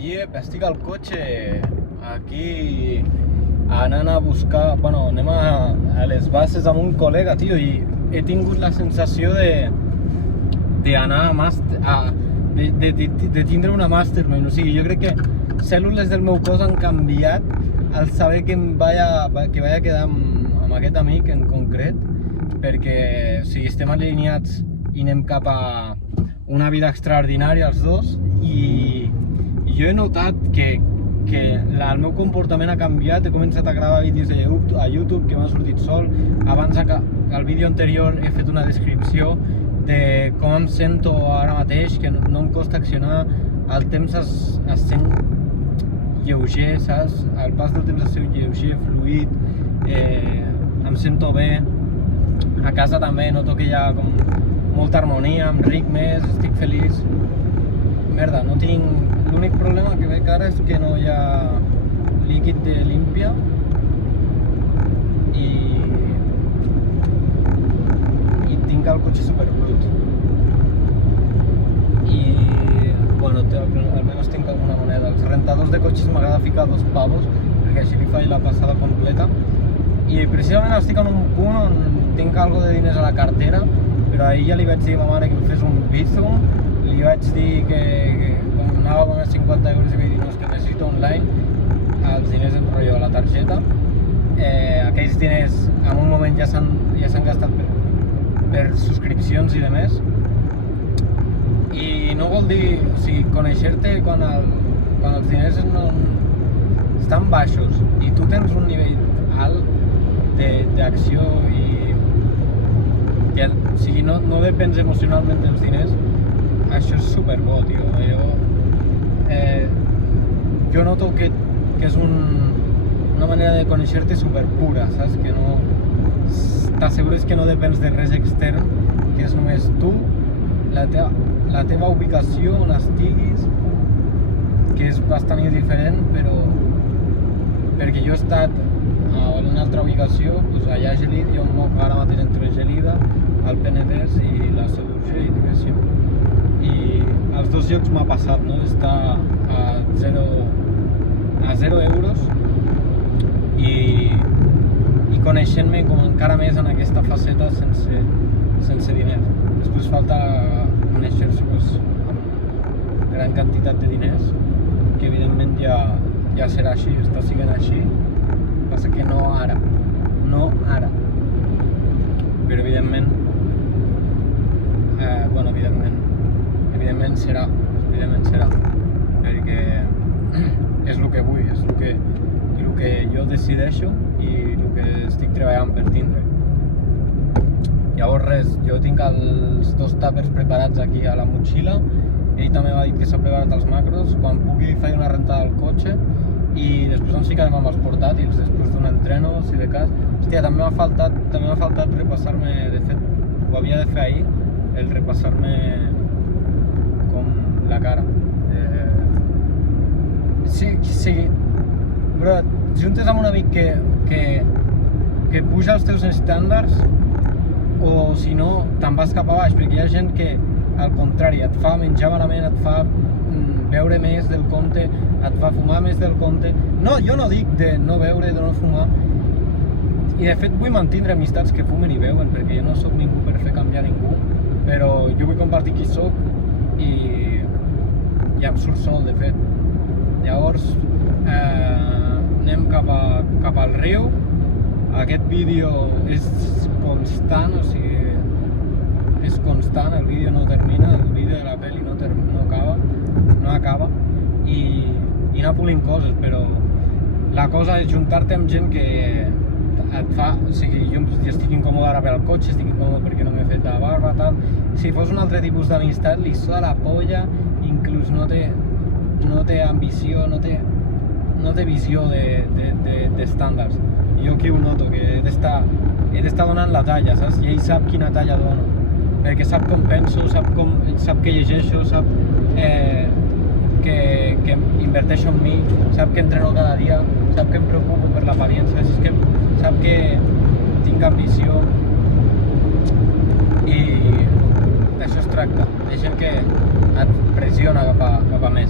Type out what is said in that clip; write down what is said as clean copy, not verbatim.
Iep, estic al cotxe, aquí anant a buscar, bueno, anem a les bases amb un col·lega, tio, i he tingut la sensació d'anar de tindre una mastermind, o sigui, jo crec que cèl·lules del meu cos han canviat al saber que vaya a quedar amb aquest amic en concret, perquè o sigui, estem alineats i anem cap a una vida extraordinària els dos, i jo he notat que el meu comportament ha canviat. He començat a gravar vídeos a YouTube que m'ha sortit sol. Abans, al vídeo anterior, he fet una descripció de com em sento ara mateix, que no em costa accionar. El temps es sent lleuger, saps? El pas del temps es sent lleuger, fluid, em sento bé. A casa també noto que hi ha com molta harmonia, em ric més, estic feliç. Merda, no tinc... L'únic problema que veig ara és que no hi ha líquid de límpia i tinc el cotxe superbrut. I, bueno, almenys tinc alguna moneda. Els rentadors de cotxes m'agrada ficar 2 pavos, perquè així li faig la passada completa. I precisament estic en un punt on tinc algo de diners a la cartera, però ahir ja li vaig dir a ma mare que em fes un Bizum, li vaig dir que anava a donar 50 euros i vaig dir, no, és que necessito online, els diners enrotllo a la targeta. Aquells diners en un moment ja s'han gastat per subscripcions i demés. I no vol dir, o sigui, conèixer-te quan els diners estan baixos i tu tens un nivell alt d'acció i o sigui, no depens emocionalment dels diners. Això és superbo, tio. Jo noto que és una manera de conèixer-te superpura, saps? Que no... T'assegures que no depens de res extern, que és només tu, la teva ubicació, on estiguis, que és bastant indiferent, però... Perquè jo he estat a una altra ubicació, doncs allà a Gelida, jo em moc ara mateix entre Gelida, el Penedès i la Seu d'Urgell, diguéssim. I als dos llocs m'ha passat, no? D'estar a 0 euros i coneixent-me com encara més en aquesta faceta sense diners. Després falta conèixer-se amb gran quantitat de diners, que evidentment ja serà així, està sent així, passa que no ara, però evidentment serà, perquè és el que vull, és el que jo decideixo i el que estic treballant per tindre. Llavors res, jo tinc els 2 tàpers preparats aquí a la motxilla, ell també m'ha dit que s'ha preparat els macros, quan pugui li faig una rentada al cotxe i després ens ficarem amb els portàtils després d'un entreno, si de cas. Hòstia, també m'ha faltat repassar-me, de fet, ho havia de fer ahir, el repassar-me com la cara. Sí, però juntes amb un amic que puja els teus estàndards, o si no, te'n vas cap a baix, perquè hi ha gent que, al contrari, et fa menjar malament, et fa beure més del compte, et fa fumar més del compte. No, jo no dic de no beure, de no fumar, i de fet vull mantindre amistats que fumen i beuen, perquè jo no sóc ningú per fer canviar ningú, però jo vull compartir qui sóc i em surt sol, de fet. Llavors anem cap al riu. Aquest vídeo és constant, o sigui, és constant, el vídeo no termina, el vídeo de la pel·li no acaba i anar polint coses, però la cosa és juntar-te amb gent que et fa, o sigui, jo estic incòmode ara per al cotxe, estic incòmode perquè no m'he fet la barba, tal. Si fos un altre tipus d'amistat, li suda la polla, inclús no té ambició, no té visió d'estàndards. Jo aquí ho noto, que he d'estar donant la talla, saps? I ell sap quina talla dono, perquè sap com penso, sap que llegeixo, sap que inverteixo en mi, sap que entreno cada dia, sap que em preocupo per l'apariència, sap que tinc ambició i d'això es tracta, de gent que et pressiona cap a més.